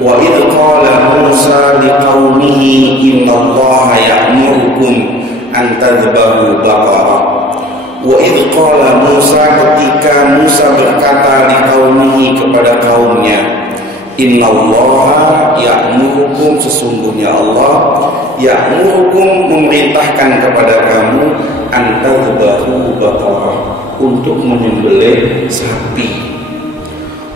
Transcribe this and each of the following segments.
Wa idh qala Musa liqaumihi innallaha ya'murukum an tadhbahu baqarah. Wa idh qala Musa, ketika Musa berkata liqaumihi, kepada kaumnya, innallaha ya'murukum, sesungguhnya Allah ya'murukum, memerintahkan kepada kamu, an tadhbahu baqarah, untuk menyembelih sapi.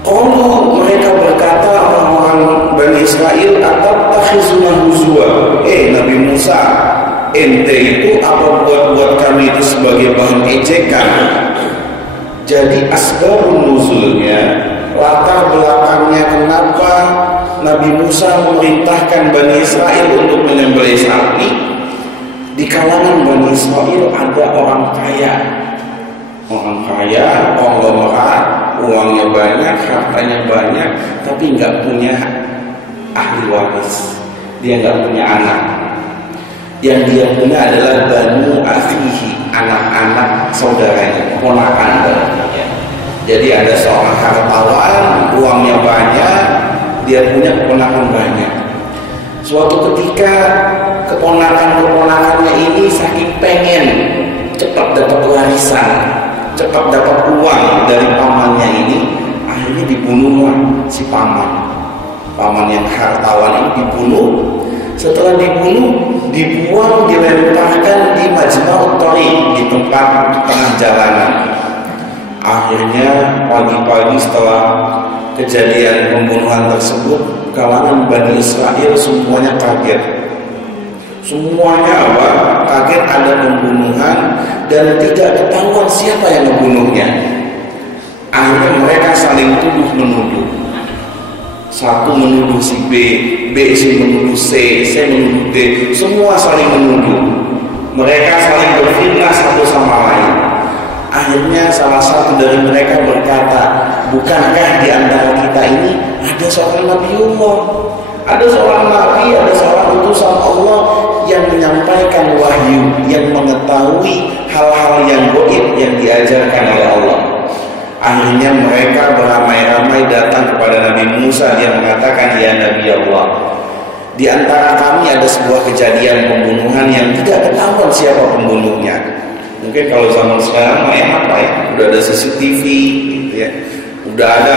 Qalu, mereka berkata, orang-orang Bani Israel, atattakhizuna huzwa, Nabi Musa, ente itu apa buat kami itu sebagai bahan ejekan? Jadi asbabun nuzulnya, latar belakangnya kenapa Nabi Musa memerintahkan Bani Israel untuk menyembelih sapi. Di kalangan Bani Israel ada orang kaya, konglomerat, uangnya banyak, hartanya banyak, tapi nggak punya ahli waris. Dia nggak punya anak. Yang dia punya adalah banu akhihi, anak-anak saudaranya, ponakan barangnya. Jadi ada seorang hartawan, uangnya banyak, dia punya keponakan banyak. Suatu ketika keponakannya ini saking pengen cepat dapat warisan, cepat dapat uang dari pamannya ini, akhirnya dibunuhlah si paman yang hartawan ini dibunuh. Setelah dibunuh, dibuang, dilemparkan di Majma'ut Thariq, di tempat tengah jalanan. Akhirnya pagi-pagi setelah kejadian pembunuhan tersebut, kalangan Bani Israel semuanya kaget. Semuanya apa? Kaget ada pembunuhan dan tidak ketahuan siapa yang membunuhnya. Akhirnya mereka saling tuduh menuduh. Satu menuduh si B, B si menuduh C, C menuduh D, semua saling menuduh. Mereka saling berfitnah satu sama lain. Akhirnya salah satu dari mereka berkata, bukankah di antara kita ini ada seorang Nabiullah, ada seorang Nabi, ada seorang utusan Allah yang menyampaikan wahyu, yang mengetahui hal-hal yang gaib yang diajarkan oleh Allah. Akhirnya mereka beramai-ramai datang kepada Nabi Musa. Dia mengatakan, ya Nabi Allah, di antara kami ada sebuah kejadian pembunuhan yang tidak ketahuan siapa pembunuhnya. Mungkin kalau zaman sekarang enak Pak ya, udah ada CCTV gitu ya, udah ada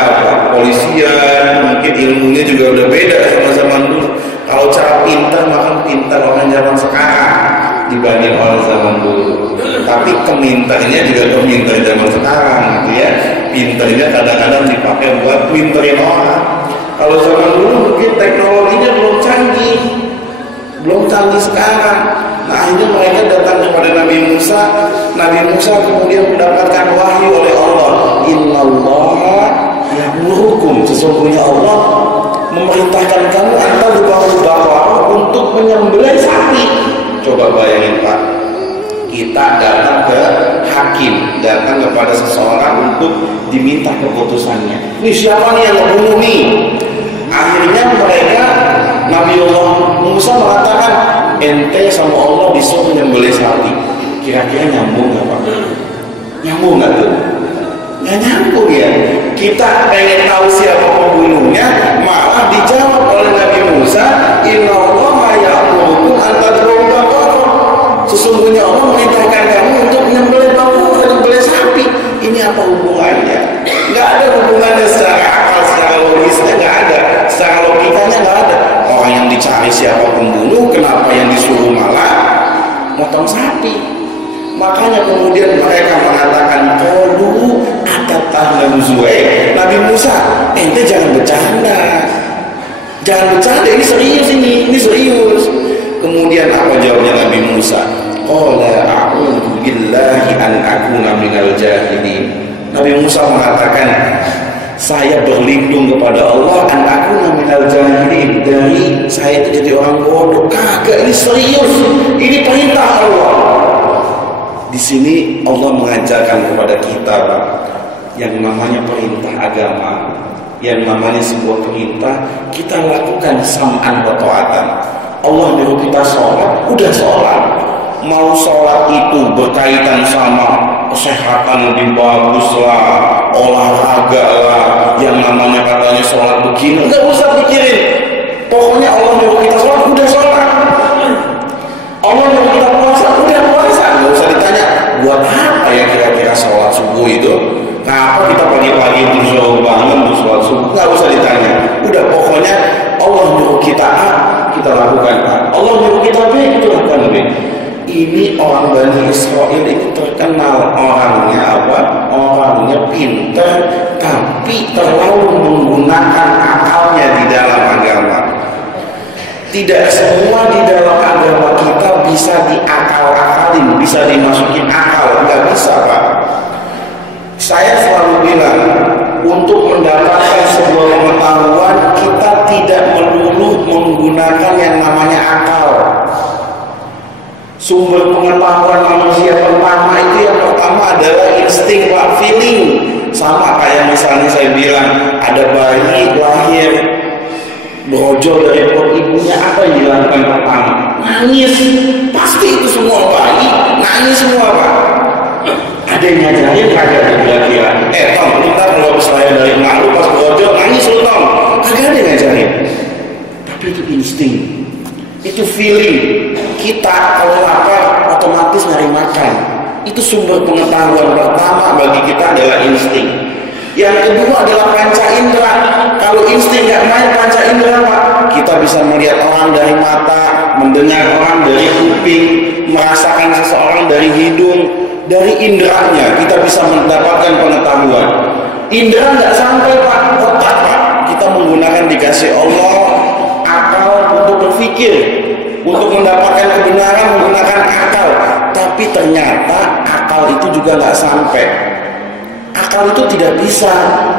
polisian, mungkin ilmunya juga udah beda sama zaman dulu. Kalau cara pintar, makan pintar orang zaman sekarang dibanding orang zaman dulu. Tapi kemintarnya juga kemintar zaman sekarang gitu ya. Pintarnya kadang-kadang dipakai buat pinterin orang. Kalau zaman dulu mungkin teknologinya belum canggih sekarang. Nah, akhirnya mereka datang kepada Nabi Musa. Nabi Musa kemudian mendapatkan wahyu oleh Allah. Innallaha ya'murukum, sesungguhnya Allah memerintahkan kamu antadhbahu baqarah, untuk menyembelih sapi. Coba bayangin Pak, kita datang ke hakim, datang kepada seseorang untuk diminta keputusannya. Ini siapa nih yang membunuh nih? Akhirnya mereka, Nabiullah Musa mengatakan, ente sama Allah disuruh menyembelih sapi. Kira-kira nyambung nggak Pak? Nyambung nggak tuh? Nggak nyambung ya. Kita pengen tahu siapa pembunuhnya, malah dijawab oleh Nabi Musa, innallaha ya'murukum an tadhbahu baqarah, sesungguhnya Allah memerintahkan kamu untuk menyembelih sapi. Ini apa hubungannya? Nggak ada hubungannya secara akal, secara logisnya nggak ada, secara logikanya nggak ada. Orang yang dicari siapa pembunuh, kenapa yang disuruh malah motong sapi? Makanya kemudian mereka mengatakan, qalu atattakhizuna, Nabi Musa, ente jangan bercanda, ini serius. Kemudian apa jawabnya Nabi Musa? Qala a'udzu billahi an akuna minal jahilin. Nabi Musa mengatakan, saya berlindung kepada Allah an akuna minal jahilin, dari saya itu jadi orang bodoh. Kagak, ini serius, ini perintah Allah. Di sini Allah mengajarkan kepada kita, Pak, yang namanya perintah agama, yang namanya sebuah perintah, kita lakukan sam'an wa ta'atan. Allah nyuruh kita sholat, udah sholat. Mau sholat itu berkaitan sama kesehatan lebih bagus lah, olahraga lah, yang namanya katanya sholat begini, nggak usah pikirin. Pokoknya Allah nyuruh kita sholat, udah sholat. Allah nyuruh kita puasa, udah puasa. Nggak usah ditanya buat apa ya kira-kira sholat subuh itu. Kenapa kita pagi-pagi terus bangun terus sholat subuh? Nggak usah ditanya. Udah pokoknya Allah nyuruh kita A, kita lakukan A. Allah nyuruh kita B, kita lakukan B. Ini orang Bani Israel itu terkenal orangnya apa? Orangnya pintar, tapi terlalu menggunakan akalnya di dalam agama. Tidak semua di dalam agama kita bisa diakal-akalin, bisa dimasukin akal, nggak bisa, Pak. Saya selalu bilang, untuk mendapatkan sebuah pengetahuan kita tidak melulu menggunakan yang namanya akal. Sumber pengetahuan manusia pertama itu yang pertama adalah insting, Pak, feeling. Sama kayak misalnya saya bilang ada bayi lahir brojol dari perut ibunya, apa yang dilakukan pertama? Nangis. Pasti itu semua bayi nangis semua, Pak. Ada yang ngajarin kagak kira-kira? Tom, lu ntar kalau saya dari emak lu pas brojol nangis lu, Tom. Kagak ada yang ngajarin. Tapi itu insting, itu feeling. Kita kalau lapar otomatis nyari makan. Itu sumber pengetahuan pertama bagi kita adalah insting. Yang kedua adalah panca indera. Kalau insting nggak main panca indera, Pak, kita bisa melihat orang dari mata, mendengar orang dari kuping, merasakan seseorang dari hidung, dari inderanya kita bisa mendapatkan pengetahuan. Indera nggak sampai, Pak, otak, Pak. Kita menggunakan dikasih Allah akal untuk berpikir, untuk mendapatkan kebenaran menggunakan akal. Tapi ternyata akal itu juga nggak sampai. Akal itu tidak bisa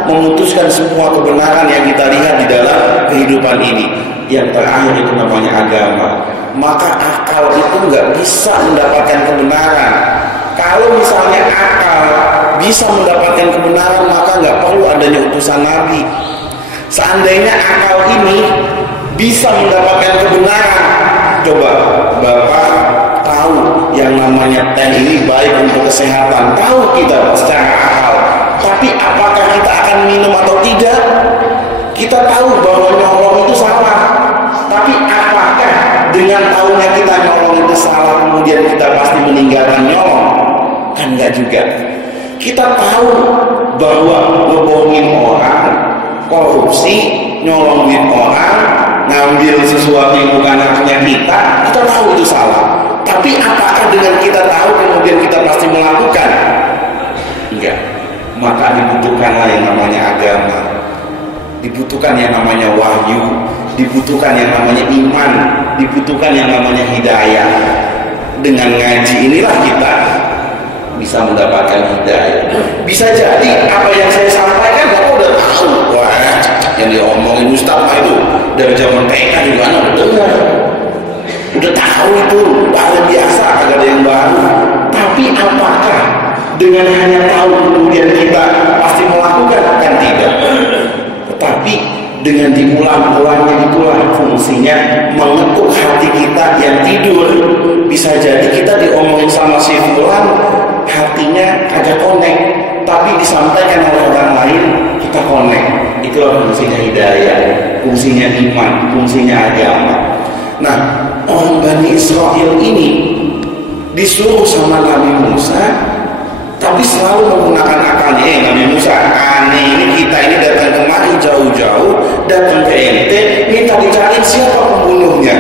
memutuskan semua kebenaran yang kita lihat di dalam kehidupan ini. Yang terakhir itu namanya agama. Maka akal itu nggak bisa mendapatkan kebenaran. Kalau misalnya akal bisa mendapatkan kebenaran, maka nggak perlu adanya utusan Nabi. Seandainya akal ini bisa mendapatkan kebenaran, coba Bapak tahu yang namanya teh ini baik untuk kesehatan, tahu kita secara akal. Tapi apakah kita akan minum atau tidak? Kita tahu bahwa nyolong itu salah. Tapi apakah dengan tahunya kita nyolong itu salah kemudian kita pasti meninggalkan nyolong? Kan enggak juga. Kita tahu bahwa ngebohongin orang, korupsi, nyolongin orang, ngambil sesuatu yang bukan haknya kita tahu itu salah. Tapi apakah dengan kita tahu kemudian kita pasti melakukan? Enggak. Maka dibutuhkanlah yang namanya agama, dibutuhkan yang namanya wahyu, dibutuhkan yang namanya iman, dibutuhkan yang namanya hidayah. Dengan ngaji inilah kita bisa mendapatkan hidayah. Bisa jadi apa yang saya sampaikan Bapak udah tahu. Wah, yang diomongin Ustaz itu dari zaman TK juga udah dengar, udah tahu itu, udah biasa, agak ada yang baru. Tapi apakah dengan hanya tahu kemudian kita pasti melakukan? Kan tidak. Tetapi dengan diulang-ulangnya itulah fungsinya mengetuk hati kita yang tidur. Bisa jadi kita diomongin sama si fulan, hatinya agak connect, tapi disampaikan oleh orang lain kita connect. Itulah fungsinya hidayah, fungsinya iman, fungsinya agama. Nah, orang Bani Israel ini disuruh sama Nabi Musa, tapi selalu menggunakan akalnya. Nabi Musa, aneh ini, kita ini datang kemari jauh-jauh, datang ke ente, minta dicari siapa pembunuhnya.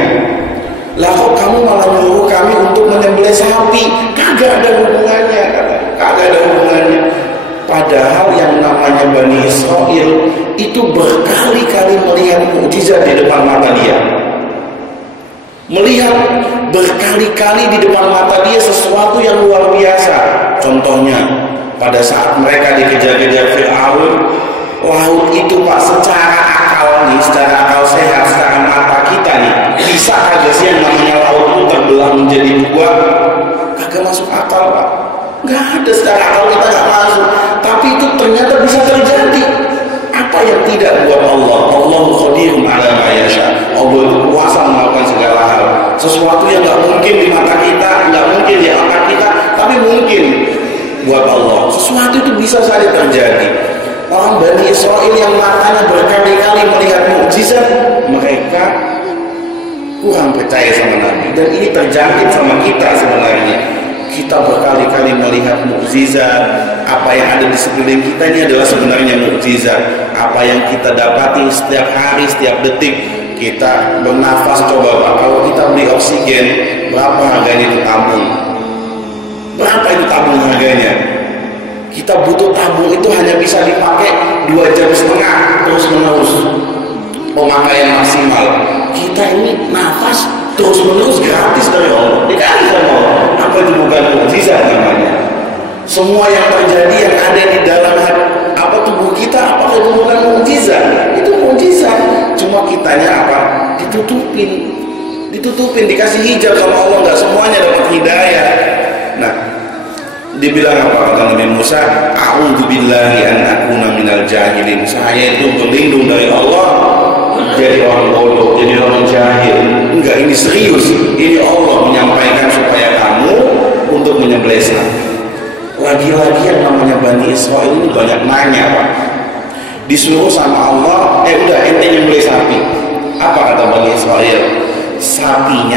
Lah kok kamu malah nyuruh kami untuk menyembelih sapi? Kagak ada hubungannya, kagak ada hubungannya. Padahal yang namanya Bani Israel itu berkali-kali melihat mukjizat di depan mata dia. Melihat berkali-kali di depan mata dia sesuatu yang luar biasa. Contohnya pada saat mereka dikejar-kejar Fir'aun, laut itu, Pak, secara akal nih, secara akal sehat, secara mata kita nih, bisa kagak sih yang namanya laut itu terbelah menjadi dua? Kagak masuk akal, Pak. Nggak ada, secara akal kita nggak masuk. Tapi itu ternyata bisa terjadi. Apa yang tidak buat Allah? Allahu qadirun ala ma yasha. Allah itu kuasa melakukan segala hal. Sesuatu yang nggak mungkin di mata kita, nggak mungkin di otak kita, tapi mungkin buat Allah. Sesuatu itu bisa saja terjadi. Orang Bani Israel yang matanya berkali-kali melihat mukjizat, mereka kurang percaya sama Nabi. Dan ini terjangkit sama kita sebenarnya. Kita berkali-kali melihat mukjizat, apa yang ada di sekeliling kita ini adalah sebenarnya mukjizat. Apa yang kita dapati setiap hari, setiap detik, kita bernafas. Coba Pak, kalau kita beli oksigen, berapa harganya itu tabung? Berapa itu tabung harganya? Kita butuh tabung itu hanya bisa dipakai 2,5 jam terus menerus, pemakaian maksimal. Kita ini nafas terus menerus gratis dari Allah, dikasih sama Allah. Apa itu bukan mukjizat namanya? Semua yang terjadi yang ada di dalam tubuh kita, apakah itu bukan mukjizat? Itu mukjizat. Cuma kitanya apa? Ditutupin, dikasih hijab sama Allah. Nggak semuanya dapat hidayah. Nah, dibilang apa kata Nabi Musa? A'udzubillahi an akuna minal jahilin. Saya itu berlindung dari Allah jadi orang bodoh, jadi orang jahil. Enggak, ini serius. Ini Allah menyampaikan supaya kamu untuk menyembelih sapi. Lagi-lagi yang namanya Bani Israel ini banyak nanya, Pak. Disuruh sama Allah, udah ente nyembelih sapi. Apa kata Bani Israel? Sapinya